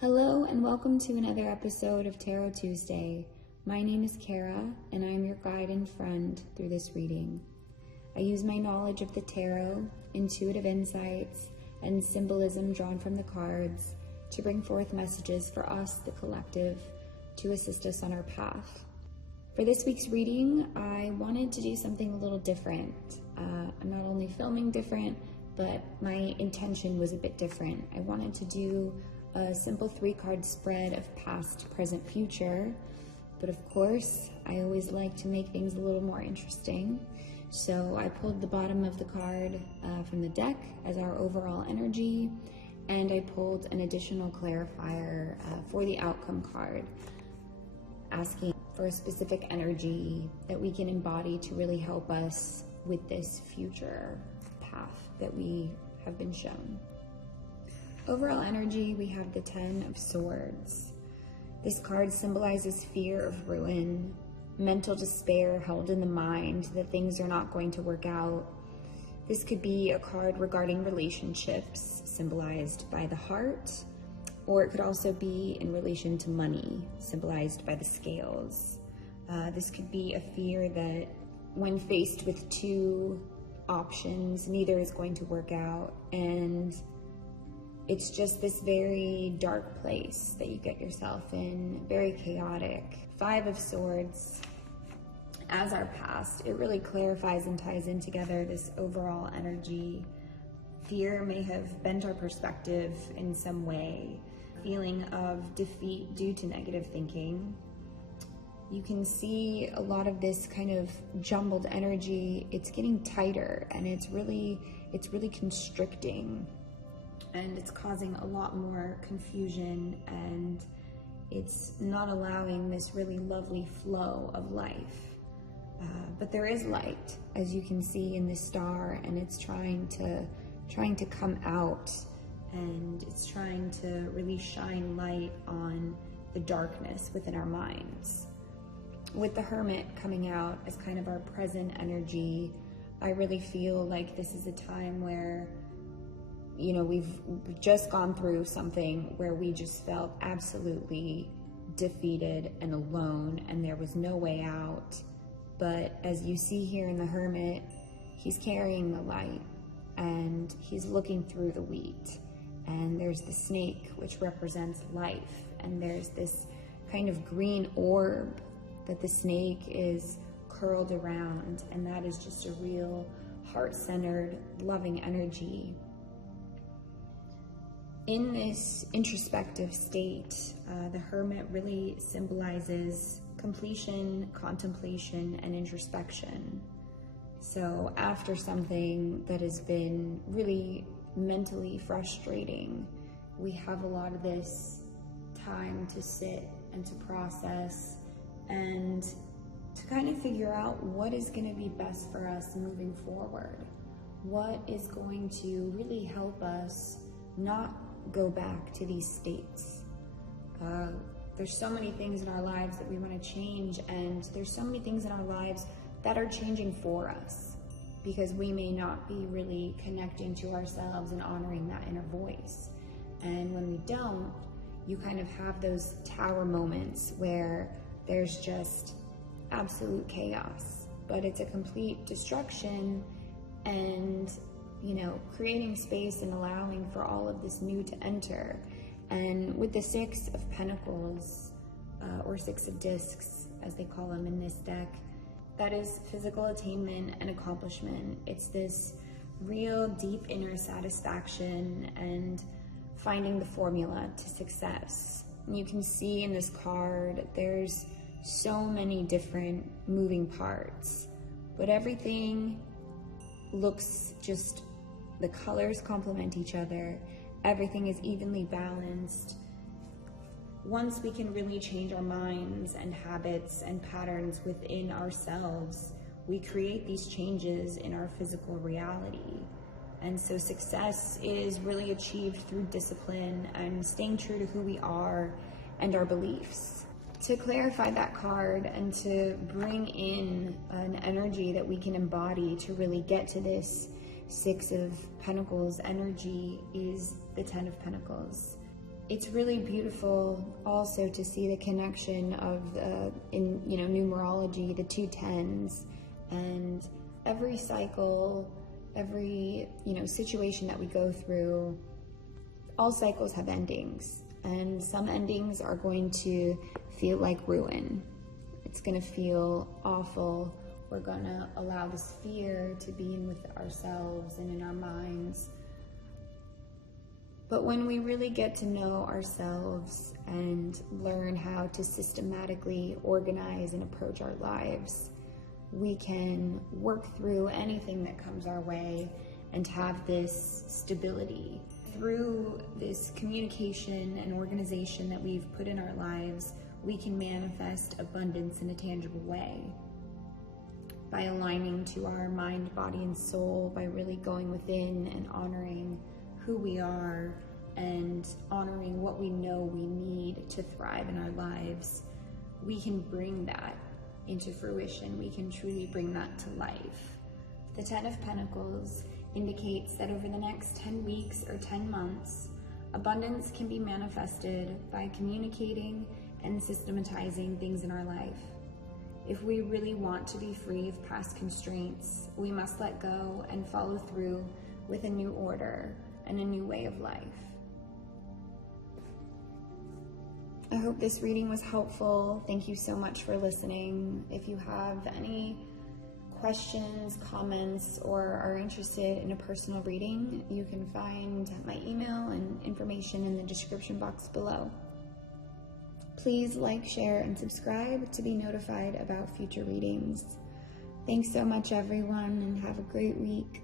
Hello and welcome to another episode of Tarot Tuesday. My name is Kara and I'm your guide and friend through this reading. I use my knowledge of the tarot, intuitive insights, and symbolism drawn from the cards to bring forth messages for us, the collective, to assist us on our path. For this week's reading, I wanted to do something a little different. I'm not only filming different, but my intention was a bit different. I wanted to do a simple 3-card spread of past, present, future. But of course, I always like to make things a little more interesting. So I pulled the bottom of the card from the deck as our overall energy, and I pulled an additional clarifier for the outcome card, asking for a specific energy that we can embody to really help us with this future path that we have been shown. Overall energy, we have the 10 of Swords. This card symbolizes fear of ruin, mental despair held in the mind that things are not going to work out. This could be a card regarding relationships, symbolized by the heart, or it could also be in relation to money, symbolized by the scales. This could be a fear that when faced with two options, neither is going to work out, and it's just this very dark place that you get yourself in, very chaotic. 5 of Swords, as our past, it really clarifies and ties in together this overall energy. Fear may have bent our perspective in some way, feeling of defeat due to negative thinking. You can see a lot of this kind of jumbled energy. It's getting tighter and it's really constricting. And it's causing a lot more confusion, and it's not allowing this really lovely flow of life. But there is light, as you can see in this star, and it's trying to come out, and it's trying to really shine light on the darkness within our minds. With the Hermit coming out as kind of our present energy, I really feel like this is a time where we've just gone through something where we just felt absolutely defeated and alone, and there was no way out. But as you see here in the Hermit, he's carrying the light and he's looking through the wheat. And there's the snake, which represents life. And there's this kind of green orb that the snake is curled around. And that is just a real heart-centered, loving energy. In this introspective state, the Hermit really symbolizes completion, contemplation, and introspection. So after something that has been really mentally frustrating, we have a lot of this time to sit and to process and to kind of figure out what is going to be best for us moving forward. What is going to really help us not go back to these states. There's so many things in our lives that we want to change, and there's so many things in our lives that are changing for us because we may not be really connecting to ourselves and honoring that inner voice. And when we don't, you kind of have those tower moments where there's just absolute chaos, but it's a complete destruction, and creating space and allowing for all of this new to enter. And with the 6 of Pentacles, or 6 of Discs, as they call them in this deck, that is physical attainment and accomplishment. It's this real deep inner satisfaction and finding the formula to success. And you can see in this card, there's so many different moving parts, but everything looks just, the colors complement each other. Everything is evenly balanced. Once we can really change our minds and habits and patterns within ourselves, we create these changes in our physical reality. And so success is really achieved through discipline and staying true to who we are and our beliefs. To clarify that card and to bring in an energy that we can embody to really get to this 6 of Pentacles energy is the 10 of Pentacles. it's really beautiful also to see the connection of in numerology, the 210s, and every cycle, every situation that we go through. All cycles have endings, and some endings are going to feel like ruin. It's going to feel awful. We're going to allow this fear to be in with ourselves and in our minds. But when we really get to know ourselves and learn how to systematically organize and approach our lives, we can work through anything that comes our way and have this stability. Through this communication and organization that we've put in our lives, we can manifest abundance in a tangible way. By aligning to our mind, body, and soul, by really going within and honoring who we are and honoring what we know we need to thrive in our lives, we can bring that into fruition. We can truly bring that to life. The 10 of Pentacles indicates that over the next 10 weeks or 10 months, abundance can be manifested by communicating and systematizing things in our life. If we really want to be free of past constraints, we must let go and follow through with a new order and a new way of life. I hope this reading was helpful. Thank you so much for listening. If you have any questions, comments, or are interested in a personal reading, you can find my email and information in the description box below. Please like, share, and subscribe to be notified about future readings. Thanks so much, everyone, and have a great week.